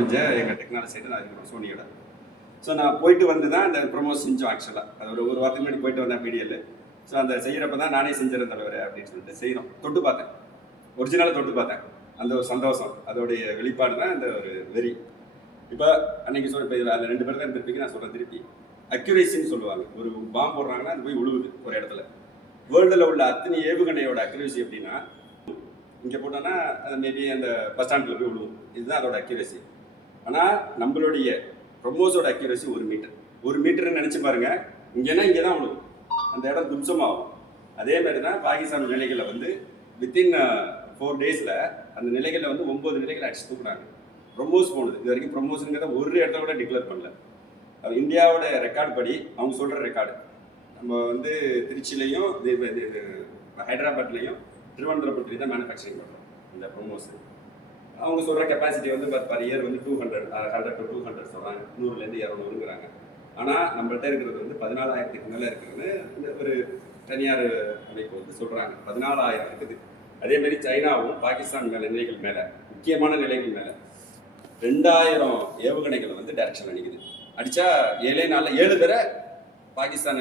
முடிஞ்ச எங்கள் technology side நான் இருக்கிறோம் சோனியோட. ஸோ நான் போயிட்டு வந்து தான் அந்த ப்ரொமோட் செஞ்சோம். ஆக்சுவலாக அது ஒரு வாரத்துக்கு முன்னாடி போயிட்டு வந்தேன் பிடிஎல். ஸோ அந்த செய்கிறப்ப தான் நானே செஞ்சிருந்த தலைவர் அப்படின்னு சொல்லிட்டு செய்கிறோம். தொட்டு பார்த்தேன், ஒரிஜினலாக தொட்டு பார்த்தேன். அந்த ஒரு சந்தோஷம், அதோடைய வெளிப்பாடு தான் அந்த ஒரு வெறி. இப்போ அன்னைக்கு சொல்ல, இப்போ இதில் அதில் 2 பேர் தான் இருந்திருப்பீங்க. நான் சொல்கிறேன் திருப்பி, அக்யூரேசின்னு சொல்லுவாங்க. ஒரு பாம்பு போடுறாங்கன்னா அது போய் உழுவுது ஒரு இடத்துல. வேர்ல்டில் உள்ள அத்தனை ஏவுகணையோட அக்யூரேசி எப்படின்னா, இங்கே போட்டோன்னா அது மேபி அந்த பஸ் ஸ்டாண்டில் போய் விழுவும். இதுதான் அதோட அக்யூரேசி. ஆனால் நம்மளுடைய ப்ரொமோஸோட அக்யூரேசி 1 மீட்டர். 1 மீட்டர்னு நினச்சி பாருங்கள். இங்கேனா இங்கே தான் விழுவும், அந்த இடம் தும்சமாகும். அதே மாதிரி தான் பாகிஸ்தான் நிலைகளை வந்து வித்தின் 4 டேஸில் அந்த நிலைகளில் வந்து 9 நிலைகளை அடிச்சு தூக்குறாங்க. ப்ரொமோஸ் போனது இது வரைக்கும் ப்ரொமோஷனுங்கிறத ஒரு இடத்துல கூட டிக்ளேர் பண்ணல. இந்தியாவோட ரெக்கார்டு படி அவங்க சொல்கிற ரெக்கார்டு, நம்ம வந்து திருச்சியிலையும் ஹைதராபாத்லையும் திருவனந்தபுரத்துலேயும் தான் மேனுஃபேக்சரிங் பண்ணுறோம் இந்த ப்ரொமோஸ். அவங்க சொல்கிற கெப்பாசிட்டி வந்து பர் இயர் வந்து 100 to 200 சொல்கிறாங்க, 100லேருந்து 200ங்கிறாங்க. ஆனால் நம்மள்கிட்ட இருக்கிறது வந்து 14,000க்கு மேலே இருக்கிறது இந்த ஒரு தனியார் அமைப்பு வந்து சொல்கிறாங்க. 14,000 இருக்குது. அதேமாரி சைனாவும் பாகிஸ்தான் நிலைகள் மேலே, முக்கியமான நிலைகள் மேலே 2000 ஏவுகணைகள் வந்து டைரக்ஷன் அடிக்குது. அடித்தா 7 நாளில் 7 பேரை பாகிஸ்தான்